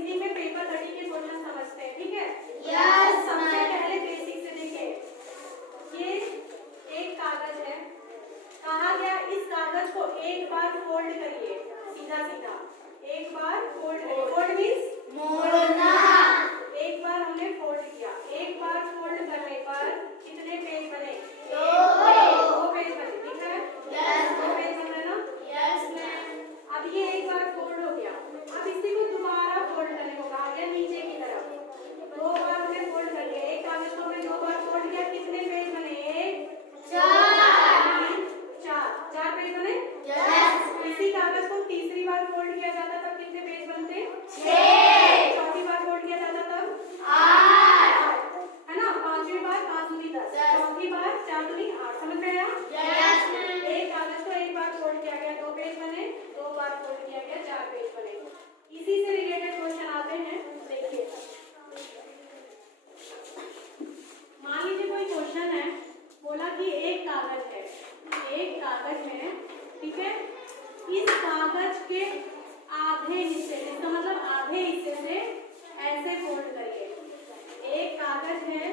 इसी में paper cutting के क्वेश्चन समझते हैं, ठीक है? यस। सबसे पहले बेसिक से देखिए, ये एक कागज है, कहा गया इस कागज को एक बार फोल्ड करिए, सीधा सीधा एक बार फोल्ड करिए। फोल्ड मींस मोड़ना। एक बार हमने फोल्ड किया, एक बार फोल्ड करने पर कितने पेज बने? 2 पेज बने, ठीक है? यस 2 पेज बन रहे ना? Yes ma'am. अब ये एक बार फोल्ड हो गया, अब इसी को दोबारा फोल्ड करने को कहा गया नीचे की तरफ। 2 बार हमने फोल्ड कर लिया, एक कागज को हमने 2 बार फोल्ड किया, कितने पेज बने? 4 पेज बने। यस। इसी कागज को तीसरी बार फोल्ड किया जाता तब कितने पेज बनते? 6। चौथी बार फोल्ड किया जाता तब 8 है ना? पांचवी बार 5 दूनी 10, चौथी बार 4 दूनी 8। समझ में आया? Yes ma'am. एक कागज को एक बार फोल्ड किया गया 2 पेज बने, 2 बार फोल्ड किया गया 4 पेज बने। इसी से रिलेटेड क्वेश्चन आते हैं, देखिए मान लीजिए कोई क्वेश्चन है, बोला कि एक कागज है, ठीक है? इस कागज के आधे हिस्से, इसका मतलब आधे हिस्से से ऐसे फोल्ड करिए। एक कागज है,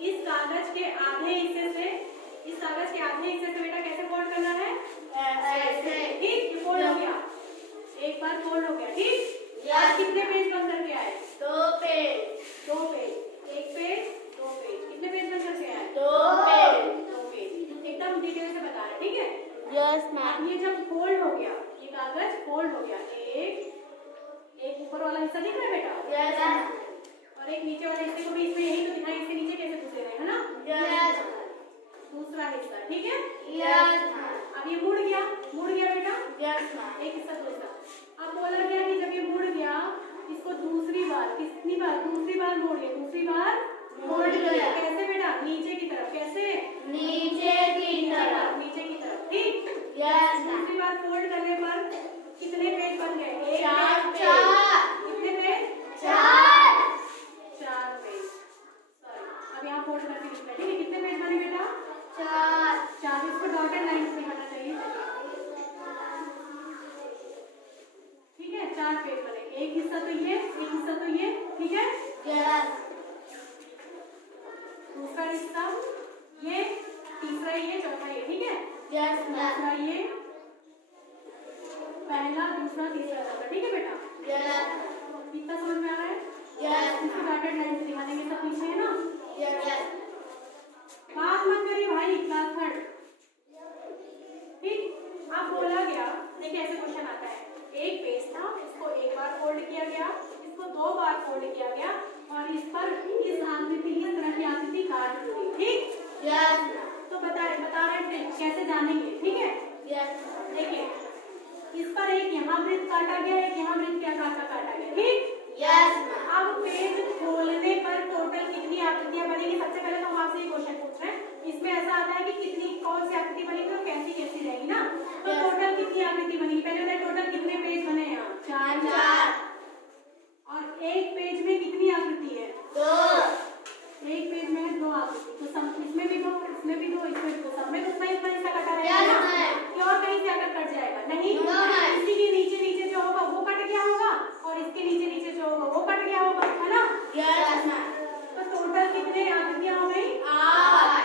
इस कागज के आधे हिस्से से, बेटा कैसे फोल्ड करना है? ऐसे। ठीक, फोल्ड हो गया, एक बार फोल्ड हो गया, ठीक? यस। कितने पेज बन करके आए? 2 पेज। 2 पेज, 1 पेज 2 पेज, कितने पेज बन करके आए? 2 पेज। 2 पेज, एकदम डिटेल से बता रहे, ठीक है? यस अब मैम। ये जब फोल्ड हो गया, ये कागज फोल्ड हो गया, एक ऊपर वाला हिस्सा दिख रहा है बेटा? यस। और एक नीचे वाला हिस्से को भी इसमें यही तो दिखाई, इसके नीचे कैसे घुसेगा, है ना? यस। दूसरा हिस्सा, ठीक है? Yes ma'am. अब ये मुड़ गया बेटा, यस मैम। एक हिस्सा दूसरा। अब बोला गया कि जब ये मुड़ गया, इसको दूसरी बार मोड़ लिया। कैसे बेटा? नीचे की तरफ, कैसे? नीचे की तरफ। ठीक? Yes ma'am. दूसरी बार फोल्ड करने पर कितने पेज बन गए? 4 कितने पेज? 4 पेज। अब यहाँ फोल्ड करके लिखना है, ठीक है? कितने पेज बने बेटा? 4। इसको डॉटेड लाइन से लिखना चाहिए, ठीक है? 4 पेज बने, एक हिस्सा तो ये, एक हिस्सा तो ये, ठीक है? यस। दूसरा हिस्सा ये, तीसरा ये, चौथा ये, ठीक है? Yes ma'am. दूसरा ये, पहला, दूसरा, तीसरा, चौथा, ठीक है बेटा? यस। कितना समझ में आ रहा है? यस। इसको डॉटेड लाइन से दिखा देंगे, सब पीछे है ना? यस। बात मत करिए भाई, क्लास थर्ड, ठीक? अब बोला गया, देखिए ऐसे क्वेश्चन आता है, एक पेज था, इसको एक बार फोल्ड किया गया, इसको 2 बार फोल्ड किया गया, और इस पर इस तरह की आकृति काट दी, ठीक? यस। तो बता रहे हैं कैसे जानेंगे, ठीक है? यस। देखिए इस पर एक यहाँ वृत्त काटा गया, एक यहाँ वृत्त क्या काटा गया, ठीक? Yes ma'am. अब पेज खोलने पर टोटल कितनी आकृतियां बनेगी? सबसे पहले तो हम आपसे ये क्वेश्चन पूछ रहे हैं, इसमें ऐसा आता है कि कितनी कौन सी आकृति बनेगी और कैसी रहेगी ना? तो टोटल कितनी आकृति बनेगी? पहले बताइए, टोटल कितने पेज बने हैं? 4। और एक पेज में कितनी आकृति है? 2। एक पेज में 2 आकृति, तो सब इसमें भी 2, इसमें भी 2, इसमें भी 2, सब में तो उतना हिस्सा कटा रहेगा यस ना? मैम। कि और कहीं से आकर कट जाएगा नहीं? No ma'am. इसी के नीचे जो होगा वो कट गया होगा, और इसके नीचे जो होगा वो कट गया होगा, है ना? Yes ma'am. तो टोटल कितने आकृतियां हो गई? 8।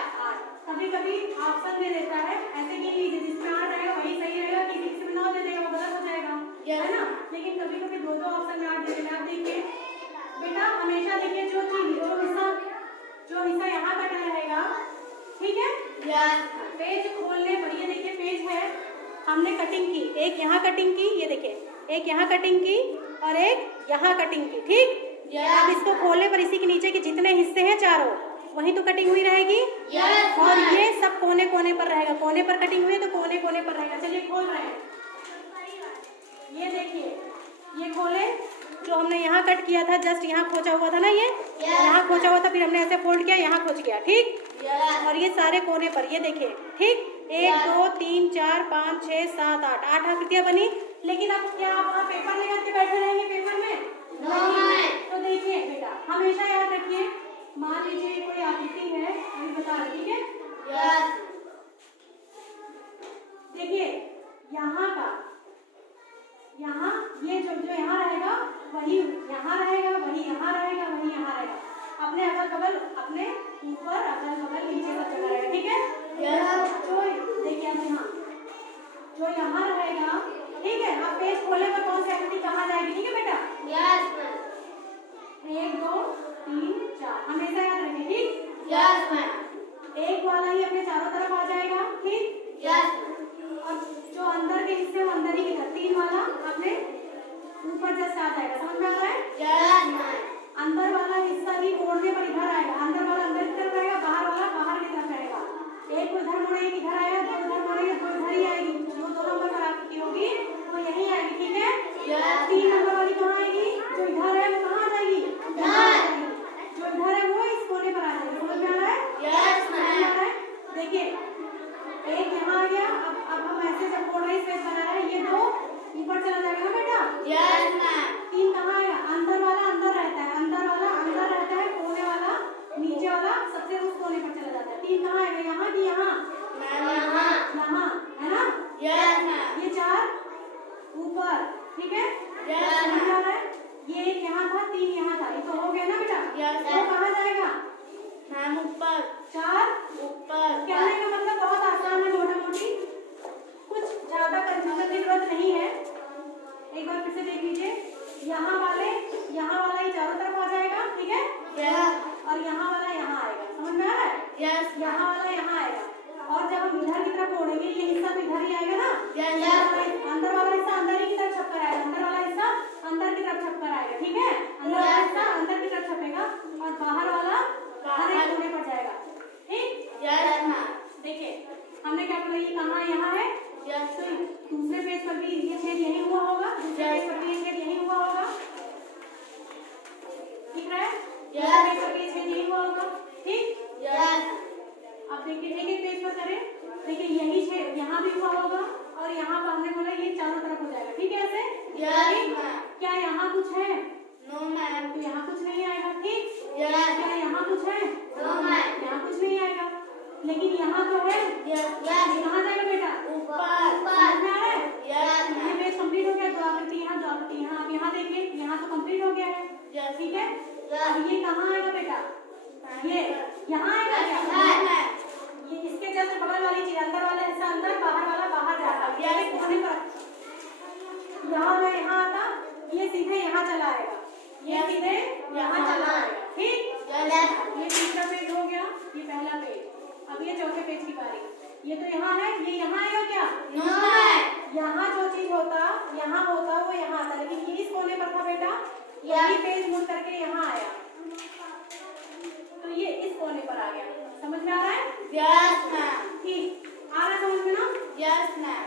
कभी ऑप्शन दे देता है, ऐसे गिन लीजिए, जिसमें 8 रहेगा वही सही रहेगा, किसी में 9 दे देगा वो गलत हो जाएगा, है ना? लेकिन कभी 2 ऑप्शन में 8 दे देगा। आप देखिए बेटा, हमेशा देखिए जो हिस्सा यहाँ कटा रहेगा, ठीक है? यस। पेज खोलने पर ये देखिए पेज है, हमने कटिंग की, एक यहाँ कटिंग की, ये देखिए एक यहाँ कटिंग की और एक यहाँ कटिंग की, ठीक? अब इसको खोलने पर इसी के नीचे के जितने हिस्से हैं चारों, वहीं तो कटिंग हुई रहेगी। यस। और ये सब कोने पर रहेगा, कोने पर कटिंग हुई है तो कोने पर रहेगा। चलिए खोल रहे हैं, ये देखिए, ये खोले, जो हमने यहाँ कट किया था, जस्ट यहाँ खोचा हुआ था ना, ये यहाँ खोचा हुआ था, फिर हमने ऐसे फोल्ड किया, यहाँ खोच गया, ठीक? और ये सारे कोने पर, ये देखिए, ठीक? 1 2 3 4 5 6 7 8 आकृतियां बनी। लेकिन अब क्या आप वहाँ पेपर लेकर के बैठे रहेंगे पेपर में? तो देखिए बेटा, हमेशा याद रखिए, मान लीजिए कोई आकृति है, अभी बता रही, ठीक है? यस। देखिए यहाँ का, यहाँ ये जो जो यहाँ रहेगा वही यहाँ रहेगा, वही यहाँ रहेगा, वही यहाँ रहेगा। अपने अगल बगल, अपने ऊपर, अगल बगल, नीचे सब जगह रहेगा। ठीक है? जो देखिए अब यहाँ जो यहाँ रहेगा, ठीक है? आप पेज खोलने पर कौन सी आकृति कहाँ जाएगी? ठीक है बेटा? Yes, ma'am. 1 2 3 4 हमेशा याद रखें। ठीक? Yes, ma'am. एक वाला ही अपने चारों तरफ आ जाएगा। ठीक? Yes. और जो अंदर के हिस्से वो अंदर ही की तरफ, 3 वाला अपने ऊपर जस्ट आ जाएगा। समझ में आ रहा है? Yes, ma'am. अंदर वाला हिस्सा ही मोड़ने पर इधर आएगा। अंदर वाला अंदर की तरफ रहेगा, बाहर वाला बाहर की तरफ रहेगा। एक को इधर मोड़ेगी इधर आएगा, दो इधर मोड़ेगी दो इधर ही आएगी। जो 2 नंबर पर आकृति होगी वो यहीं आएगी। ठीक है? Yes. 3 नंबर वाली कहाँ आएगी? जो इधर है वो कहाँ आ जाएगी? यहाँ आ जाएगी। जो इधर है वो इस कोने पर आ जाएगी। समझ में आ रहा है? Yes, समझ में आ ma'am. रहा है? देखिए एक यहाँ आ गया। अब हम ऐसे जब मोड़ रहे हैं, स्पेस बना रहे हैं, ये 2 ऊपर चला जाएगा ना बेटा? Yes, ma'am. 3 कहाँ आएगा? अंदर वाला अंदर रहता है, अंदर वाला अंदर रहता है, कोने वाला नीचे वाला सबसे उस कोने पर चला जाता है। 3 कहाँ आएगा? यहाँ की यहाँ? Ma'am, यहाँ. यहाँ है ना? Yes, ma'am. ये 4 ऊपर। ठीक है? Yes, समझ ma'am. आ रहा है? ये 1 यहाँ था, 3 यहाँ था, ये तो हो गया ना बेटा? Yes, तो ma'am. कहाँ जाएगा? Ma'am, ऊपर. 4 ऊपर. कहने का मतलब बहुत आसान है, मोटा मोटी, कुछ ज्यादा कंफ्यूजन की जरूरत नहीं है। एक बार फिर से देख लीजिए। यहाँ वाला ही चारों तरफ आ जाएगा। ठीक है? Yes. और यहाँ वाला यहाँ आएगा। समझ में आ रहा है? Yes. यहाँ वाला यहाँ आएगा। और जब हम इधर की तरफ मोड़ेंगे, ये हिस्सा तो इधर ही आएगा ना? Yes. अंदर वाला हिस्सा अंदर ही की तरफ छपकर आएगा, अंदर वाला हिस्सा अंदर की तरफ छपकर आएगा। ठीक है? अंदर वाला हिस्सा अंदर की तरफ छपेगा और बाहर वाला बाहर एक कोने पर जाएगा। ठीक? Yes, ma'am. देखिए हमने क्या बोला, ये कहाँ यहाँ है? Yes. तो दूसरे पेज पर भी ये छेद यही हुआ होगा, दूसरे पेज पर भी ये छेद यही हुआ होगा। ठीक है? दूसरे पेज पर भी ये छेद यही हुआ होगा। ठीक? Yes. अब देखिए एक एक पेज पर करें। देखिए यही छेद यहाँ भी हुआ होगा और यहाँ पर हमने बोला ये चारों तरफ हो जाएगा। ठीक है? ऐसे Yes, ma'am. क्या यहाँ कुछ है? No, ma'am. तो यहाँ कुछ नहीं आएगा। ठीक? Yes. क्या यहाँ कुछ है? No, ma'am. यहाँ कुछ नहीं आएगा। लेकिन यहाँ तो है। Yes. ये कहाँ जाएगा बेटा? ऊपर. समझ में आ रहा है? Yes, ये ma'am. पेज कंप्लीट हो गया। 2 आकृति यहाँ, 2 आकृति यहाँ। अब यहाँ देखिए, यहाँ तो कंप्लीट हो गया है। Yes. ठीक है? Yes. अब ये कहाँ आएगा बेटा? ये यहाँ आएगा क्या? Yes, ma'am. ये इसके जस्ट बगल वाली चीज, अंदर वाला हिस्सा अंदर, बाहर वाला बाहर जाता है। ये कोने पर यहाँ ना यहाँ आता, ये सीधे यहाँ चला आएगा, ये सीधे यहाँ चला आएगा। ठीक? Yes. ये तीसरा पेज हो गया, ये पहला पेज। अब ये चौथे पेज की बारी। ये तो यहाँ है, ये यहाँ आएगा क्या? No, ma'am. यहाँ जो चीज होता यहाँ होता वो यहाँ आता, लेकिन ये इस कोने पर था बेटा। Yes. यही पेज मुड़ करके यहाँ आया, तो ये इस कोने पर आ गया। समझ में आ रहा है? Yes, ma'am. ठीक, आ रहा है समझ में ना? Yes, ma'am.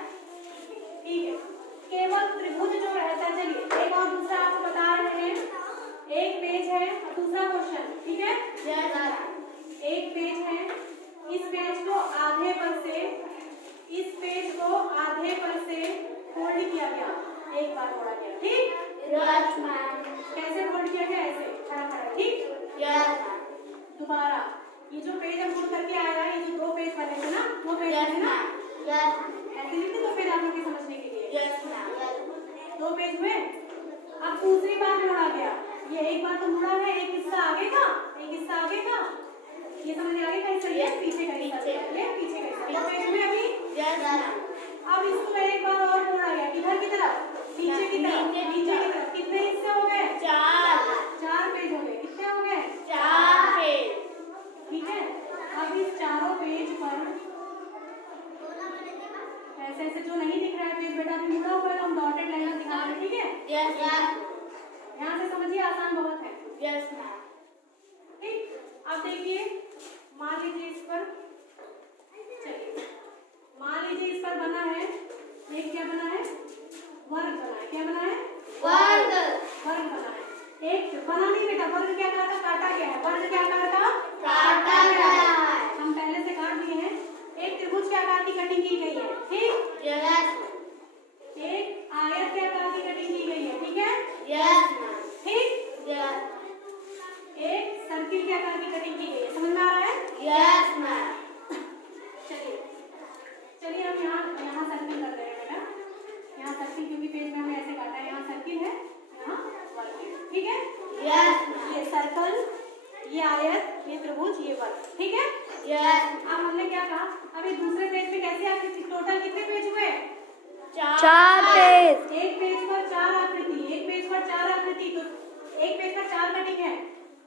ठीक है। केवल त्रिभुज जो रहता है, चलिए एक और दूसरा आपको बता रहे हैं। एक पेज है और दूसरा क्वेश्चन। ठीक है? Yes, ma'am. एक पेज है, इस पेज को आधे पर से, इस पेज को आधे पर से फोल्ड किया गया, एक बार मोड़ा गया। ठीक? Yes, ma'am. कैसे फोल्ड किया गया? ऐसे खड़ा खड़ा। ठीक? Yes, ma'am. दोबारा ये जो पेज हम मुड़ करके आया, ये जो 2 पेज बने थे ना, वो पेज Yes, बने ना, ma'am. Yes. ऐसे लिखते 2 पेज आप लोग के समझने के लिए। Yes, ma'am. 2 पेज हुए। अब दूसरी बार मोड़ा गया, ये एक बार तो मुड़ा है, एक हिस्सा आगे का, एक हिस्सा आगे का, ये समझ में आगे का हिस्सा, ये पीछे का हिस्सा, ये पीछे का हिस्सा। 2 पेज में अभी। Yes, ma'am. अब इसको एक बार और मोड़ा गया, किधर की तरफ? नीचे की तरफ, नीचे की तरफ। कितने हिस्से हो गए? 4 पेज हो गए। कितने हो गए? 4 पेज. ठीक है? अब इस चारों पेज पर ऐसे ऐसे जो नहीं दिख रहा है पेज बेटा, अभी मुड़ा हुआ है, हम डॉटेड लाइन दिखा रहे हैं। ठीक है? Yes, ma'am. यहाँ से समझिए, आसान बहुत है। Yes, ma'am. ठीक? अब देखिए, मान लीजिए इस पर, चलिए मान लीजिए इस पर बना है, एक क्या बना है? वर्ग बना है। क्या बना है? वर्ग. वर्ग बना है। एक बना नहीं बेटा, वर्ग क्या आकार का? काटा गया है। वर्ग क्या आकार का? काटा गया है. हम पहले से काट दिए हैं। एक त्रिभुज के आकार की कटिंग की गई है। ठीक? Yes. एक आयत के आकार की कटिंग की गई है। ठीक है? Yes, ma'am. ठीक? Yes. एक सर्किल के आकार की कटिंग की गई है। समझ में आ रहा है? Yes, ma'am. चलिए चलिए हम यहाँ सर्किल कर रहे हैं बेटा। यहाँ सर्किल, क्योंकि पेज में हमने ऐसे काटा है, यहाँ सर्किल ये वर्ग, ठीक है। Yes. अब हमने क्या कहा, अभी दूसरे पेज पे कैसी आकृति, टोटल कितने पेज हुए? 4 पेज। एक पेज पर 4 आकृति, एक पेज पर 4 आकृति, तो एक पेज पर 4 कटिंग है,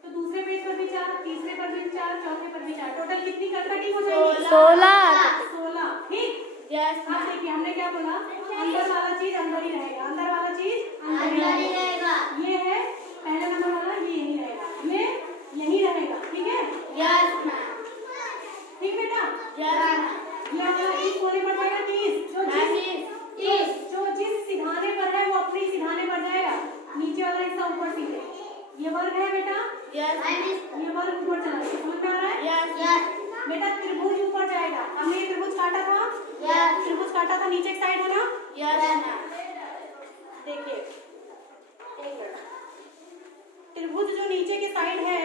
तो दूसरे पेज पर भी 4, तीसरे पर भी 4, चौथे पर भी 4, टोटल कितनी कटिंग हो जाएगी? 16, ठीक। Yes. अब देखिए हमने क्या बोला, अंदर वाला चीज अंदर ही रहेगा, अंदर वाला चीज अंदर ही रहेगा। ये है पहले नंबर वाला, ये यही रहेगा, ये यही रहेगा, ठीक है। Yes, ma'am. ठीक बेटा, Yes. ये वाला इस कोने पर जाएगा 30, जो जिस सिधाने पर है वो अपने सिधाने पर जाएगा, नीचे वाला हिस्सा ऊपर सीधे। ये वर्ग है बेटा, Yes. ये वर्ग ऊपर चला गया, समझ में आ रहा है? Yes. बेटा त्रिभुज ऊपर जाएगा, हमने ये त्रिभुज काटा था, Yes. त्रिभुज काटा था, नीचे की साइड है ना, Yes, ma'am. देखिए एक मिनट, त्रिभुज जो नीचे की साइड है,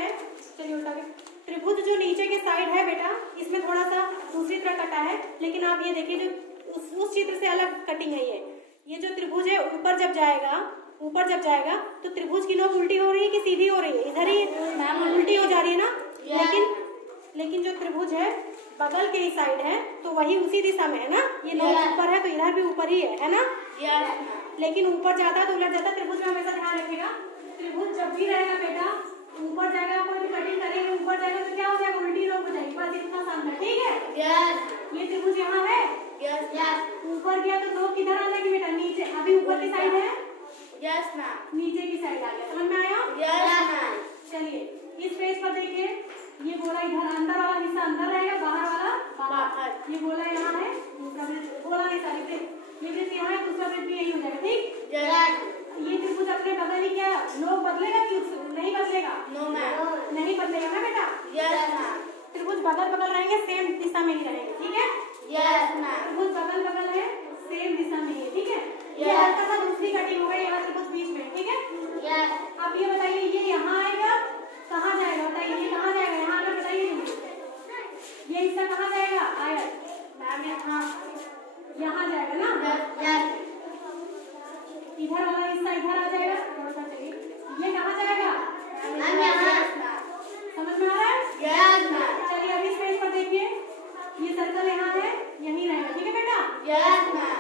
चलिए उठा के, त्रिभुज जो नीचे की साइड है बेटा, इसमें थोड़ा सा दूसरी तरह कटा है, लेकिन आप ये देखिए जो उस चित्र से अलग कटिंग है, ये जो त्रिभुज है ऊपर जब जाएगा तो त्रिभुज की नोक उल्टी हो रही है कि सीधी हो रही है? इधर ही मैम उल्टी हो जा रही है ना, लेकिन जो त्रिभुज है बगल के ही साइड है तो वही उसी दिशा में है ना, ये नोक ऊपर है तो इधर भी ऊपर ही है ना। Yes. लेकिन ऊपर जाता है तो उलट जाता है, त्रिभुज में हमेशा ध्यान रखिएगा, त्रिभुज जब भी रहेगा बेटा ऊपर जाएगा, कोई भी कटिंग करेंगे ऊपर जाएगा तो क्या हो जाएगा, उल्टी नोक हो जाएगी, बस इतना समझना, ठीक है। Yes. ये त्रिभुज यहाँ है, Yes. Yes. ऊपर गया तो नोक किधर आ जाएगी बेटा, नीचे, अभी ऊपर की साइड है, Yes, ma'am. नीचे की साइड आ गया, समझ में आया? Yes, ma'am. चलिए इस पेज पर देखिए, ये गोला इधर, अंदर वाला हिस्सा अंदर रहेगा, बाहर वाला बाहर, ये गोला यहाँ है, दूसरा वृत्त, गोला नहीं सॉरी वृत्त यहाँ है, दूसरा वृत्त भी यही हो जाएगा, ठीक। Yes. ये त्रिभुज अपने बदल ही क्या, नोक बदलेगा कि नहीं बदलेगा? No, ma'am. नहीं बदलेगा ना बेटा, Yes, ma'am. त्रिभुज बगल बगल रहेंगे, सेम दिशा में ही रहेंगे, ठीक है। Yes, ma'am. त्रिभुज बगल बगल है, सेम दिशा में ही, ठीक है। ये Yes. हल्का सा दूसरी कटिंग हो गई, यहाँ त्रिभुज बीच में, ठीक है। Yes. अब ये बताइए, ये यहाँ आएगा, कहाँ जाएगा बताइए, ये कहाँ जाएगा, यहाँ आकर बताइए, ये हिस्सा कहाँ जाएगा, आयत, Ma'am, यहाँ. यहाँ जाएगा ना, Yes. Yes. इधर वाला हिस्सा इधर आ जाएगा, थोड़ा सा चलिए, ये कहाँ जाएगा, Ma'am, यहाँ. समझ में आ रहा है? Yes, ma'am. चलिए अभी इस पेज पर देखिए, ये सर्कल यहाँ है, यहीं रहेगा, ठीक है बेटा। Yes, ma'am.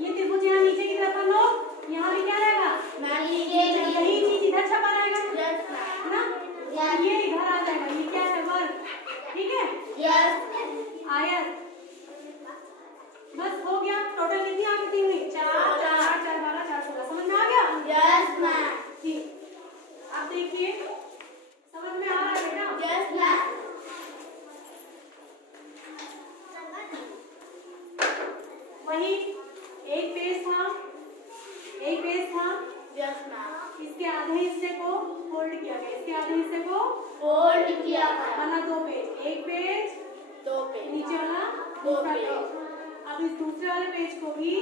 ये त्रिभुज यहाँ नीचे की तरफ लो, यहाँ भी क्या रहेगा, Ma'am, ये यही चीज इधर छपा रहेगा, Yes, ma'am. है ना, ये इधर आ जाएगा, ये क्या है, वर्ग, ठीक है, Yes. आयत, बस हो गया। टोटल कितनी आकृति हुई, 4, 4, 4, 12, 4, 16, समझ में आ गया? Yes, ma'am. ठीक, अब देखिए समझ में आ रहा है बेटा? Yes, ma'am. वही एक पेज था, Yes, ma'am. इसके आधे हिस्से को फोल्ड किया गया, इसके आधे हिस्से को Fold किया गया. बना 2 पेज, एक पेज 2 पेज. नीचे वाला दो दूसरा पेज। पेज। अब इस दूसरे वाले पेज को भी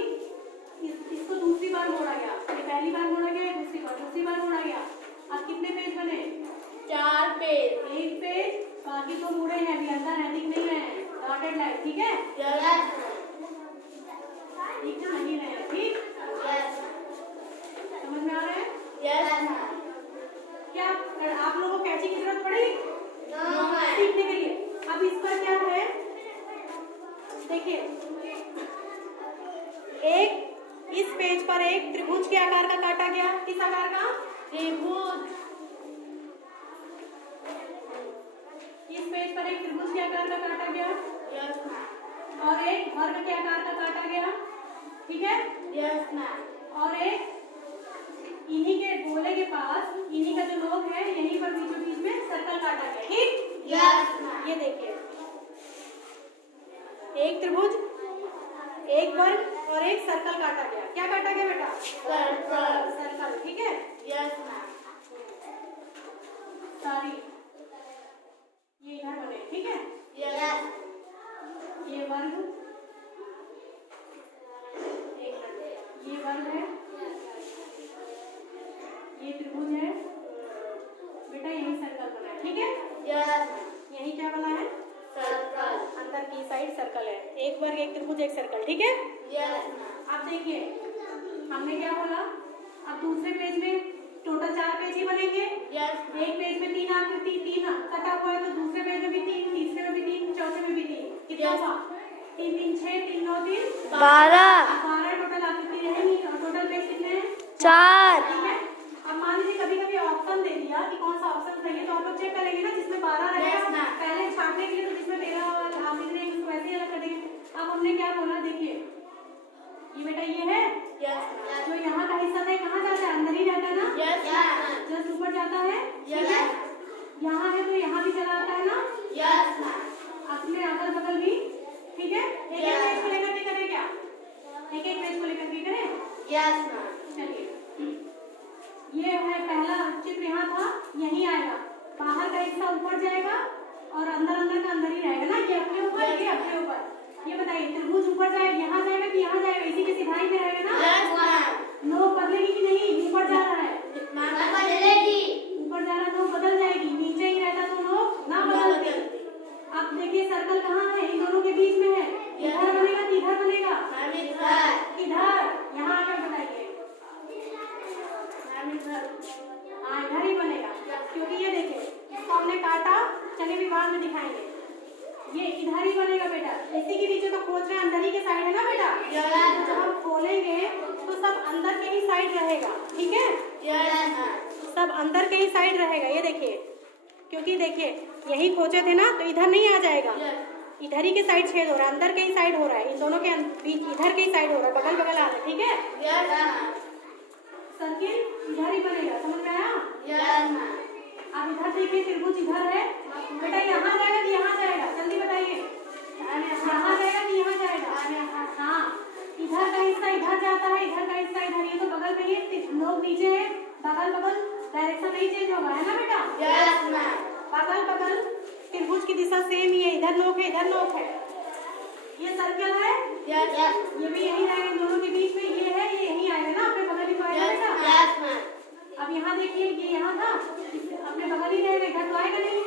इसको दूसरी बार मोड़ा गया, ये पहली बार मोड़ा गया, ये दूसरी बार मोड़ा गया। अब कितने पेज बने, 4 पेज. एक पेज, बाकी 2 मुड़े हैं, अभी अंदर है, दिख नहीं रहे हैं, डॉटेड लाइन, ठीक है, Yes. दिख नहीं रहे हैं, ठीक, Yes. समझ में आ रहा है? Yes, ma'am. क्या आप लोगों को कैची की जरूरत पड़ी No, ma'am. सीखने के लिए? अब इस पर क्या है, देखिए एक इस पेज पर एक त्रिभुज के आकार का काटा गया, किस आकार का, त्रिभुज. इस पेज पर एक त्रिभुज के आकार का काटा गया Yes, ma'am. और एक वर्ग के आकार का काटा गया, ठीक है, Yes, ma'am. और एक इन्हीं के गोले के पास, इन्हीं का जो नोक है यहीं पर बीचों बीच में सर्कल काटा गया, ठीक। Yes, ma'am. ये देखिए एक त्रिभुज, एक वर्ग और एक सर्कल काटा गया, क्या काटा गया बेटा, Circle. सर्कल, ठीक है। Yes, ma'am. सारी ये इधर बने, ठीक है, Yes. ये वर्ग, ये वर्ग है, ये त्रिभुज है बेटा, यही सर्कल बना है, ठीक है, Yes. यही क्या बना है, Circle. अंदर की साइड सर्कल है, एक वर्ग एक त्रिभुज एक सर्कल, ठीक है। Yes, ma'am. अब देखिए हमने क्या बोला, अब दूसरे पेज में टोटल 4 पेज ही बनेंगे। Yes. एक पेज में 3 आकृति, 3 कटा हुआ है तो दूसरे पेज में भी 3, तीसरे में भी 3, चौथे में भी 3। कितना Yes. हुआ? 3 3 6, 3 9 3 12 12 टोटल आकृति रहेंगी और टोटल पेज कितने हैं? 4 ठीक है। अब मान लीजिए कभी-कभी ऑप्शन दे दिया कि कौन सा ऑप्शन सही है तो आप लोग चेक करेंगे ना, जिसमें 12 Yes, रहेगा ma'am. पहले छापने के लिए, तो जिसमें 13 और आप लिख रहे हैं उसको वैसे ही अलग कर देंगे। अब हमने क्या बोला देखिए, ये बेटा ये है Yes. जो यहाँ का हिस्सा है, कहाँ जाता है? अंदर ही रहता है ना, Yes. जस्ट ऊपर जाता है। ठीक है, यहाँ है तो यहाँ भी चला आता है ना, Yes. अपने अगल बगल भी। ठीक है, एक एक पेज को लेकर के करें क्या? एक एक पेज को लेकर के करें। Yes. चलिए, ये है पहला चित्र, यहाँ था यही आएगा, बाहर का हिस्सा ऊपर जाएगा और अंदर अंदर का अंदर ही रहेगा ना, ये अपने ऊपर, ये अपने ऊपर। ये बताइए त्रिभुज ऊपर जाएगा, यहाँ जाएगा कि यहाँ जाएगा? इसी के सिधाई में रहेगा ना। Yes. नोक बदलेगी कि नहीं? ऊपर जा रहा है, बदलेगी। ऊपर जा रहा है, नोक बदल जाएगी। नीचे ही रहता तो नोक ना बदलती। अब देखिए सर्कल कहाँ है? इन दोनों के बीच में है। इधर बनेगा कि इधर बनेगा? इधर। यहाँ आकर बताइए। हाँ, इधर ही बनेगा, क्योंकि ये देखिए इसको हमने काटा। चलिए भी बाद में दिखाएंगे। ये इधर ही बनेगा बेटा, इसी के नीचे तो खोज रहे हैं, अंदर ही के साइड है ना बेटा। तो जब हम खोलेंगे तो सब अंदर के ही साइड रहेगा। ठीक है, सब अंदर के ही साइड रहेगा। ये देखिए, क्योंकि देखिए यही खोजे थे ना, तो इधर नहीं आ जाएगा, इधर ही के साइड छेद हो रहा है, अंदर के ही साइड हो रहा है, इन दोनों के बीच इधर के ही साइड हो रहा है, बगल बगल आ रहा है। ठीक है, सर्किल इधर ही बनेगा, समझ में आया? अब इधर देखिए त्रिभुज इधर है बेटा, यहाँ जाएगा कि यहाँ जाएगा? जल्दी बताइए, यहाँ जाएगा कि यहाँ जाएगा? हाँ, इधर का हिस्सा इधर जाता है, इधर का हिस्सा इधर। ये तो बगल में ही लोग नीचे है, बगल बगल डायरेक्शन नहीं चेंज होगा, है ना बेटा? बगल बगल त्रिभुज की दिशा सेम ही है, इधर नोक है, इधर नोक है। ये सर्कल है, ये भी यही रहेगा, इन दोनों के बीच में ये है, ये यही आएगा ना, अपने बगल ही तो आएगा बेटा। अब यहाँ देखिए, ये यहाँ था, अपने बगल ही रहेगा, इधर तो आएगा नहीं।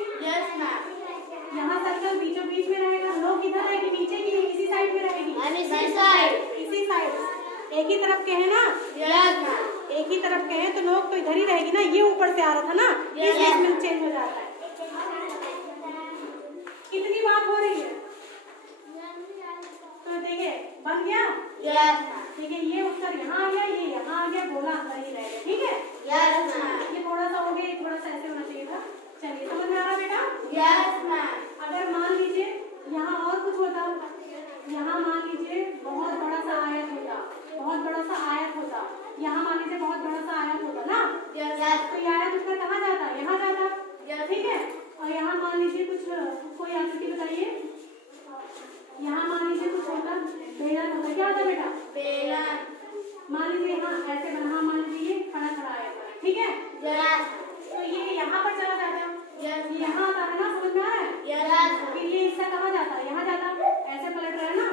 यहाँ सर्कल बीचों बीच में रहेगा, लोग इधर रहेगी, नीचे की नहीं, इसी साइड में रहेगी, इसी साइड। एक ही तरफ के हैं ना, एक ही तरफ के हैं तो लोग तो इधर ही रहेगी ना। ये ऊपर से आ रहा था ना, इस बीच में चेंज हो जाता है। कितनी बात हो रही है? तो देखिए बन गया। देखिए ये उत्तर यहाँ आ गया, ये यहाँ आ गया, गोला अंदर ही रहेगा। ठीक है, ये थोड़ा सा हो गया, थोड़ा सा ऐसे होना चाहिए था। चलिए, समझ में आ रहा बेटा? अगर मान लीजिए यहाँ और कुछ होता, यहाँ मान लीजिए बहुत बड़ा सा आयत होता, बहुत बड़ा सा आयत होता, यहाँ मान लीजिए बहुत बड़ा सा आयत होता ना, तो ये आयत उसका कहाँ जाता? यहाँ जाता। ठीक है, और यहाँ मान लीजिए कुछ कोई आकृति बताइए, यहाँ मान लीजिए कुछ होता, बेलन होता, क्या होता बेटा? मान लीजिए यहाँ ऐसे बना, मान लीजिए ये खड़ा खड़ा आयत। ठीक है, तो ये यहाँ पर चला जाता, यहाँ आता है ना, समझ में आ रहा है? फिर ये हिस्सा कहाँ जाता? यहाँ जाता, ऐसे पलट रहा है ना,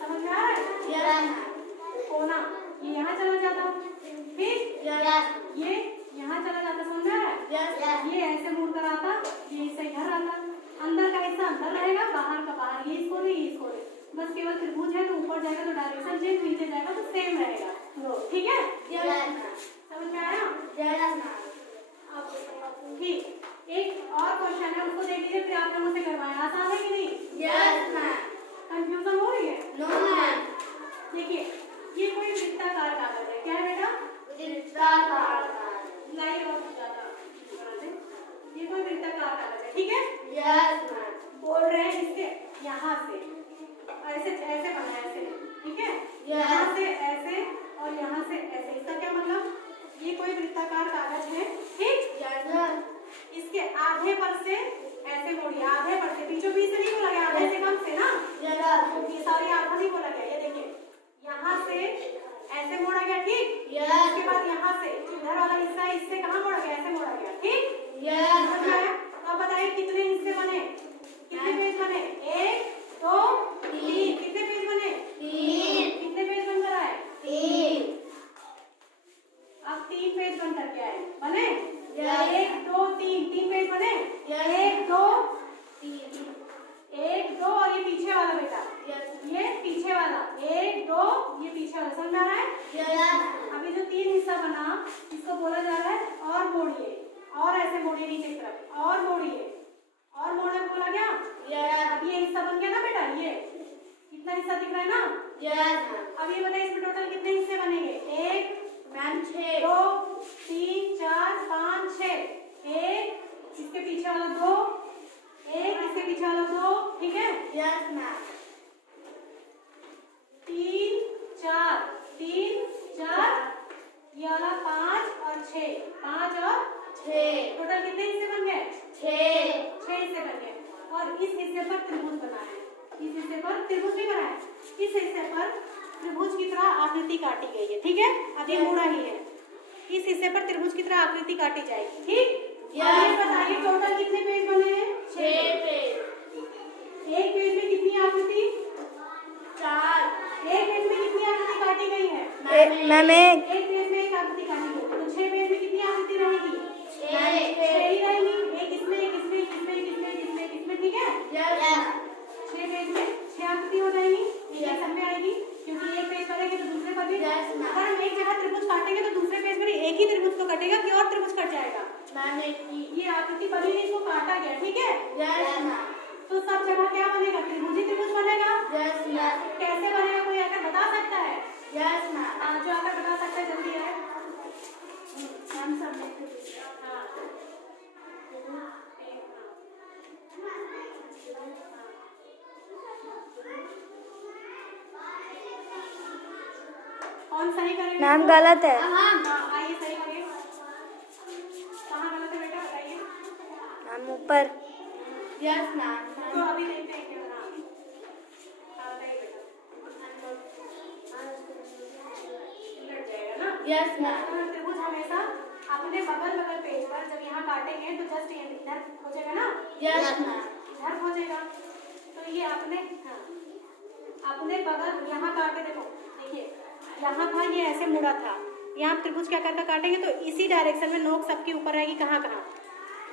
समझ में आ रहा है? कोना ये यहाँ चला जाता, ठीक, ये यहाँ चला जाता, समझ में आ रहा है? ये ऐसे मुड़ कर आता, ये हिस्सा इधर आता, अंदर का हिस्सा अंदर रहेगा, बाहर का बाहर। ये इसको नहीं, इसको नहीं, बस केवल त्रिभुज है तो ऊपर जाएगा तो डायरेक्शन चेंज, नीचे जाएगा तो सेम रहेगा। ठीक है, समझ में आया? ठीक, एक और क्वेश्चन है, उसको देख लीजिए, फिर आप लोगों से करवाएं। आसान है कि नहीं? कंफ्यूजन हो रही है? देखिए ये कोई वृत्ताकार कागज है, क्या है बेटा? लाइए और ज्यादा बना दे। ये कोई वृत्ताकार कागज है, ठीक है? बोल रहे हैं इसके यहाँ से ऐसे ऐसे बना है, ऐसे, ठीक है? यहाँ से ऐसे और यहाँ से ऐसे, इसका क्या मतलब? ये कोई वृत्ताकार कागज है, ठीक? इसके आधे पर से ऐसे मोड़िए, आधे पर से, बीचों बीच से नहीं बोला गया, आधे से कम से ना, ये सारी आधा नहीं बोला गया। ये देखिए यहाँ से ऐसे मोड़ा गया, ठीक? उसके बाद यहाँ से इधर वाला हिस्सा है, इससे कहाँ मोड़ा गया? ऐसे मोड़ा गया, ठीक? अब बताइए कितने हिस्से बने, कितने पेज बने? 1 2 3, कितने पेज बने? 3। कितने पेज बनकर आए? 3। अब 3 पेज बन करके आए, बने? 1 2 3, 3 पेज बने? 1 2 3, 1 2 और ये पीछे वाला बेटा, ये पीछे वाला, 1 2 ये पीछे वाला, समझ आ रहा है? अभी जो 3 हिस्सा बना इसको बोला ऐसे मोड़िए नीचे की तरफ, और मोड़िए, और मोड़ने को बोला क्या? Yes. अब ये हिस्सा बन गया ना बेटा, ये कितना हिस्सा दिख रहा है ना? Yes. अब ये बताइए इसमें टोटल कितने हिस्से बनेंगे? 1 Ma'am, 6. 2 3 4 5 6, एक इसके पीछे वाला 2, एक इसके पीछे वाला 2, ठीक है? Yes, ma'am. 3 4 3 4, ये वाला 5 और 6, 5 और 6. टोटल कितने हिस्से बन गए? 6. 6 हिस्से बन गए। और इस हिस्से पर त्रिभुज बना है, इस हिस्से पर त्रिभुज नहीं बना है, इस हिस्से पर त्रिभुज की तरह आकृति काटी गई है, ठीक है? अब ये मुड़ा ही है, इस हिस्से पर त्रिभुज की तरह आकृति काटी जाएगी, ठीक? अब ये बताइए टोटल कितने पेज बने हैं? 6 पेज. एक पेज में कितनी आकृति? 4. एक पेज में कितनी आकृति काटी गई है? मैम, एक पेज में एक आकृति काटी गई है, तो 6 पेज में कितनी आकृति रहेगी? 6 ही रहेगी, एक इसमें, एक इसमें, एक इसमें, एक इसमें, एक इसमें, एक इसमें, ठीक है? Yes. 6 पेज में 6 आकृति हो जाएगी, ये सब में आएगी, क्योंकि एक पेज करेंगे तो दूसरे पर भी। Yes, ma'am. अगर हम एक जगह त्रिभुज काटेंगे तो दूसरे पेज में एक ही त्रिभुज को कटेगा कि और त्रिभुज कट जाएगा? मैम, ये आकृति बनी नहीं, इसको काटा गया, ठीक है? Yes, ma'am. तो सब जगह क्या बनेगा? त्रिभुज ही त्रिभुज बनेगा। Yes, ma'am. कैसे बनेगा, कोई आकर बता सकता है? Yes, ma'am. जो आकर बता सकता है जल्दी आए। मैम, सब लिख दीजिए. हाँ। कौन सही करेगा? मैम, गलत है. हाँ, आइए सही करिए। कहाँ गलत है बेटा, बताइए। मैम, ऊपर. Yes, ma'am. तो अभी देखते हैं क्या बना। हाँ, बताइए बेटा। लट जाएगा ना? Yes, ma'am. तो त्रिभुज हमेशा अपने बगल बगल पेज पर जब यहाँ काटेंगे तो जस्ट ये इधर खोजेगा ना? Yes, ma'am. इधर खोजेगा, तो ये अपने, हाँ, अपने बगल यहाँ काटे, देखो देखिए यहाँ था, ये ऐसे मुड़ा था, यहाँ त्रिभुज क्या करके काटेंगे तो इसी डायरेक्शन में नोक सबके ऊपर रहेगी, कहाँ कहाँ?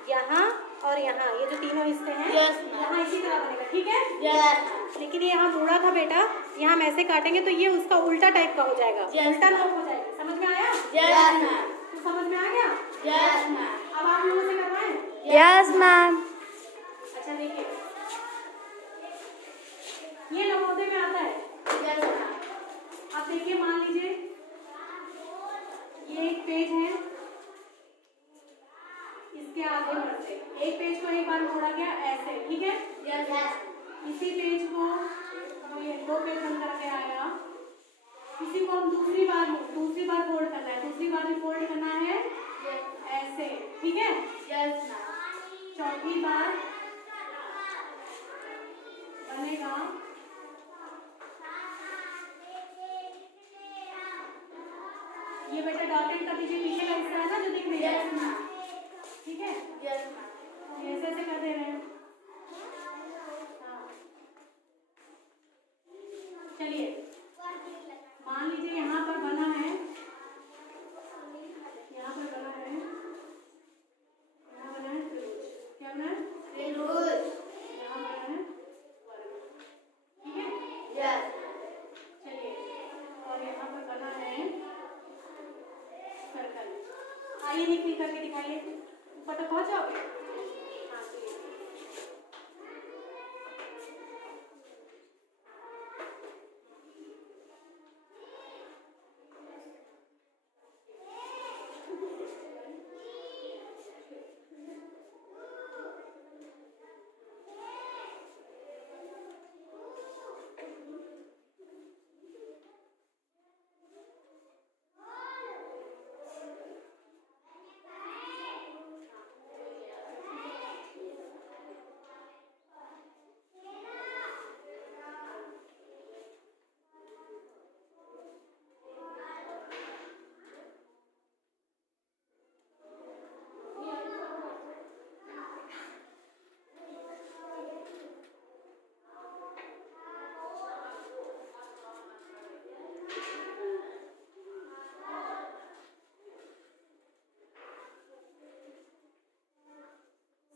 यहाँ और यहाँ, ये जो तीनों हिस्से हैं Yes, ma'am. यहाँ इसी तरह बनेगा, ठीक है? Yes. लेकिन ये यहाँ मुड़ा था बेटा, यहाँ हम ऐसे काटेंगे तो ये उसका उल्टा टाइप का हो जाएगा, Yes. उल्टा नोक हो जाएगा, समझ में आया? Yes, ma'am. तो समझ में आ गया? Yes, ma'am. अब आप लोगों से करवाएं। Yes, ma'am. अच्छा देखिए, ये नवोदय में आता है। Yes, ma'am. आप देखिए, मान लीजिए ये एक पेज है, इसके आगे बढ़ते एक पेज को एक बार मोड़ा गया ऐसे, ठीक है? Yes. इसी पेज को ये 2 पेज बनकर के आया, इसी को हम दूसरी बार फोल्ड करना है, दूसरी बार भी फोल्ड करना है ऐसे, ठीक है? Yes, ma'am. चौथी बार बनेगा ये, बेटा डॉटेड कर दीजिए, पीछे का हिस्सा है ना जो दिख रही है, Yes, ma'am. ठीक है? Yes, ma'am. ऐसे ऐसे कर दे रहे हैं। हाँ। चलिए, मान लीजिए यहाँ पर बना है, यहाँ पर बना है, यहाँ बना है त्रिभुज, क्या बना है? Good. यहाँ बना है वर्ग, ठीक है? Yes. चलिए, और यहाँ पर बना है सर्कल। आइए निकल करके दिखाइए, ऊपर तक पहुँच जाओगे? हाँ, चलिए।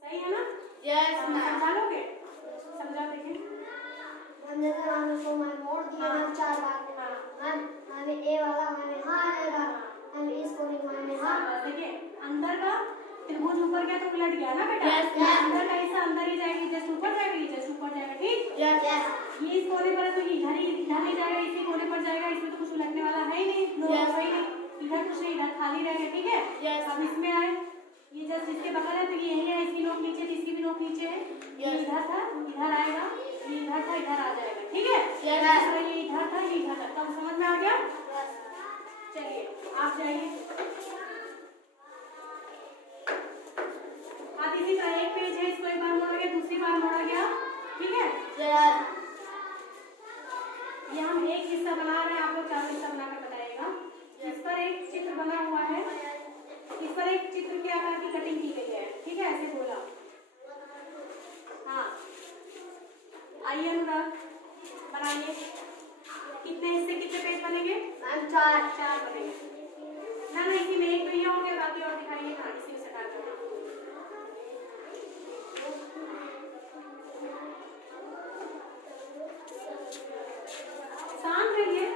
सही है ना? Yes, ma'am. समझा लोगे? समझा देखिए। मैम जैसे मैम इसको मैम मोड़ दिया मैम 4 बार मैम हमें ए वाला हमें हाँ रहेगा मैम इस कोने को हमें हाँ देखिए अंदर का त्रिभुज ऊपर क्या लिया ना बेटा? Yes, ma'am. अंदर का हिस्सा अंदर ही जाएगा, जस्ट ऊपर जाएगा, ये जस्ट ऊपर जाएगा, ठीक? Yes. ये इस कोने पर है तो ये इधर ही जाएगा, इसी कोने पर जाएगा, इसमें तो कुछ उलटने वाला है ही नहीं, Yes. कोई नहीं, इधर कुछ नहीं, इधर खाली रहेगा, ठीक है? Yes. अब इसमें आए, ये जस्ट इसके बगल है तो ये यही है, इसकी नोक नीचे, इसकी भी नोक नीचे है, ये Yes. इधर था, इधर आएगा, ये इधर था, इधर आ जाएगा, ठीक है? Yes. दूसरा ये इधर था, ये इधर था, तब समझ में आ गया? चलिए आप जाइए, आप इसी तरह एक पेज है, इसको एक बार मोड़ा गया, दूसरी बार मोड़ा गया, ठीक है? Yes. ये हम एक हिस्सा बना रहे हैं, आप लोग 4 हिस्सा बनाकर बताइएगा। इस पर एक चित्र बना हुआ है, इस पर एक चित्र के आकार की कटिंग की गई है, ठीक है? ऐसे बोला, हाँ। आइए अनुराग बनाइए, कितने हिस्से कितने पेज बनेंगे? मैम 4 4 बनेंगे ना, इसी में एक भैया होंगे, बाकी और दिखाइए, हाँ इसी में से काट दो। शांत रहिए,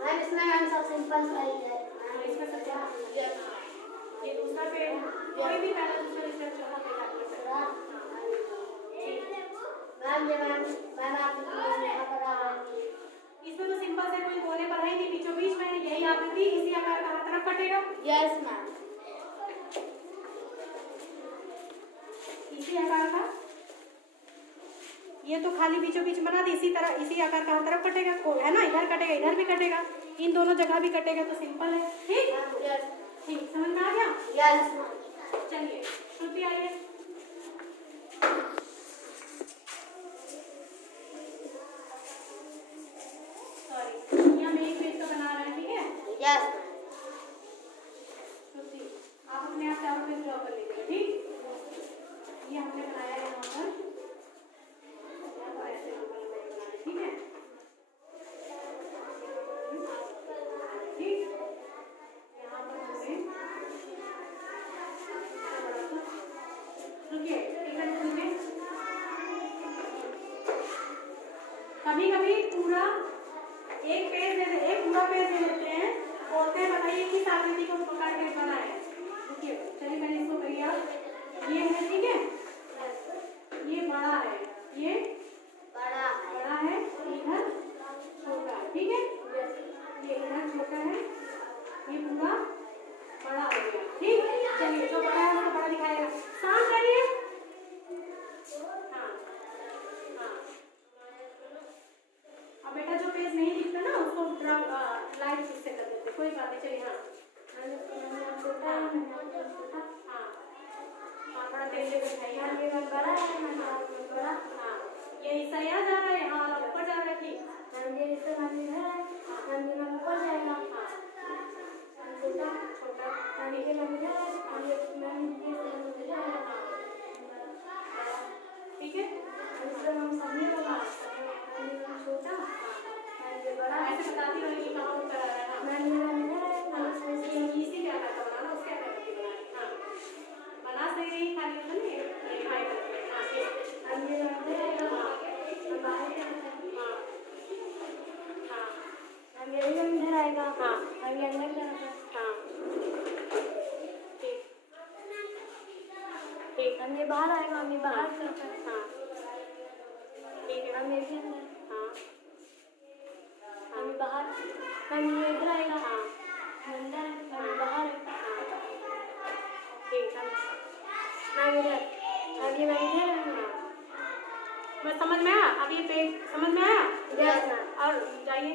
मैम इसमें मैम सब सिंपल सही है। इसमें सबसे ये दूसरा पेज, कोई भी पहला दूसरा स्टेप चौथा पेज आप कर सकते हैं। मैम ये मैम आप यहाँ पर आ रही है। इसमें तो सिंपल से कोई कोने पर है नहीं, बीचों बीच में है, यही आकृति इसी आकार का हर तरफ कटेगा, Yes, ma'am. इसी आकार का, ये तो खाली बीचों बीच बना दी, इसी तरह इसी आकार का हर तरफ कटेगा, है ना? इधर कटेगा, इधर भी कटेगा, इन दोनों जगह भी कटेगा, तो सिंपल है, ठीक? Yes. ठीक, समझ में आ गया? यस चलिए श्रुति आइए, सॉरी ये हम एक पेज का बना रहे हैं, ठीक है? यस श्रुति आप अपने आप 4 पेज ड्रॉ कर लीजिएगा, ठीक? ये हमने बनाया है यहाँ पर, ऐसे बनाना, ठीक है? ठीक, यहाँ पर हमें रुकिए, एक मिनट सुनिए। कभी कभी पूरा एक पेज एक पूरा पेज दे देते हैं, बोलते हैं बताइए किस आकृति को पकड़ के बनाए। रुकिए, चलिए मैंने इसको करिए, आप ये है, ठीक है? ये बड़ा है, ये बड़ा है, इधर छोटा, ठीक है? ये इधर छोटा है, ये पूरा बड़ा हो गया, ठीक? चलिए जो बड़ा है उसको बड़ा दिखाएगा, शांत रहिए, हाँ हाँ। अब बेटा जो पेज नहीं दिखता ना उसको लाइट से कर देते, कोई बात नहीं, चलिए हाँ बड़ा तेज लेकर दिखाइए, ये बड़ा है, हाँ ये हिस्सा यहाँ जा रहा है, हाँ वाला ऊपर जा रहा है, ठीक? छोटा ठीक है, ऐसे बताती रहेगी कहाँ ऊपर आ रहा है, इसी क्या करता बनाना, उसके क्या करती बनाना, हाँ बना सही रही, खाली मतलब नहीं दिखाई करती, हाँ इधर आएगा हाँ अभी अंदर जाएगा हाँ ठीक ठीक हम ये बाहर आएगा हम ये बाहर जाएगा हाँ ठीक है, हम ये भी अंदर हाँ हम ये बाहर हम ये इधर आएगा हाँ अंदर हम ये बाहर ठीक है, हम इधर अब ये मैं इधर मैं समझ में आया, अब ये पेज समझ में आया? यस मैम और जाइए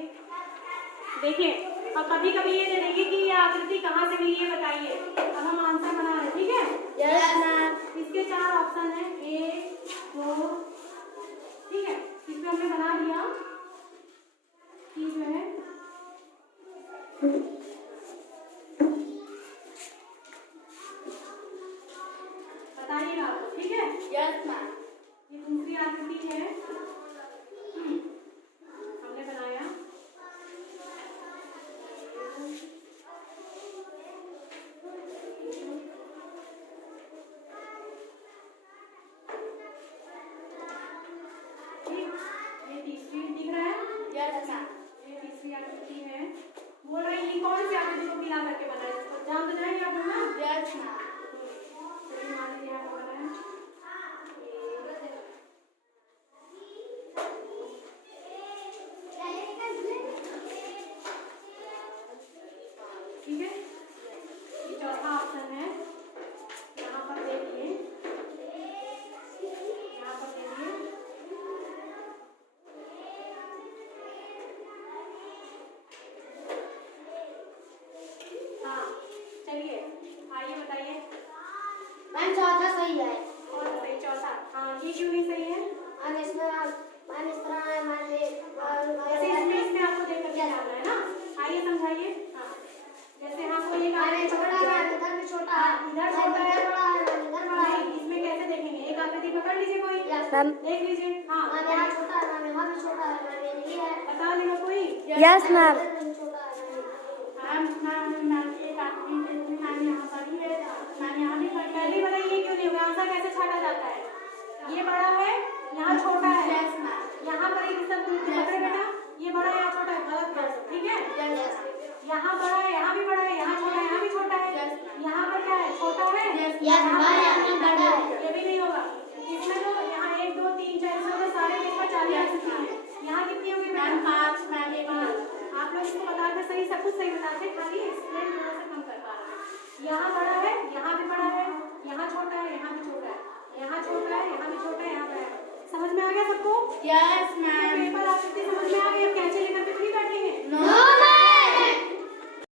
देखिए, और कभी कभी ये दे देंगे कि ये आकृति कहाँ से मिली है बताइए, अब हम आंसर बना रहे हैं, ठीक है? यस मैम इसके 4 ऑप्शन है, 1 2, ठीक है? इसमें हमने बना दिया कि जो है बताइएगा आपको, ठीक है? Yes, ma'am. ये दूसरी आकृति है, हमने बनाया, ठीक? ये तीसरी दिख रहा है, Yes, ma'am. ये तीसरी आकृति है, बोल रही है कौन सी आकृति को मिला करके बनाया, चलिए आइए बताइए। मैम चौथा सही है। और सही चौथा, हाँ ये क्यों नहीं सही है? मैम इसमें मैम इस तरह है मैम जैसे इसमें आपको देख करके जानना है ना, आइए समझाइए। हाँ जैसे हाँ कोई एक मैम छोटा है मैम, इधर भी छोटा है, इधर छोटा है, इधर बड़ा है मैम, इधर बड़ा है। नहीं इसमें कैसे देखेंगे? एक आकृति पकड़ लीजिए कोई, मैम देख लीजिए। हाँ मैम यहाँ छोटा है मैम, यहाँ भी छोटा है मैम, ये है। बता देगा कोई? Yes ma'am. छोटा है मैम। मैम एक आदमी मैम यहाँ पर ही है, मैम यहाँ भी पढ़ पहले बताइए ये क्यों नहीं होगा? आंसर कैसे छाटा जाता है? ये बड़ा है, यहाँ छोटा है, यस मैम। यहाँ पर एक सब पकड़े बेटा, ये बड़ा है यहाँ छोटा है, गलत बात, ठीक है? यहाँ बड़ा है, यहाँ भी बड़ा है, यहाँ छोटा है, यहाँ भी छोटा है, यहाँ पर क्या है? छोटा है, यहाँ बड़ा है। ये भी नहीं होगा। इसमें तो यहाँ 1 2 3 4 इसमें सारे के इसमें 4 आ सकती है। यहाँ कितनी होगी मैम बेटा? 5 मैम एक आप लोग इसको बताते सही, सब कुछ सही बताते, खाली एक्सप्लेन थोड़ा सा कम कर पा रहे हैं। यहाँ बड़ा है, यहाँ भी बड़ा है, यहाँ छोटा है, यहाँ भी छोटा है, यहाँ छोटा है, यहाँ भी छोटा है, यहाँ बड़ा है। समझ में आ गया सबको? Yes ma'am. पेपर आकृति समझ में आ गया?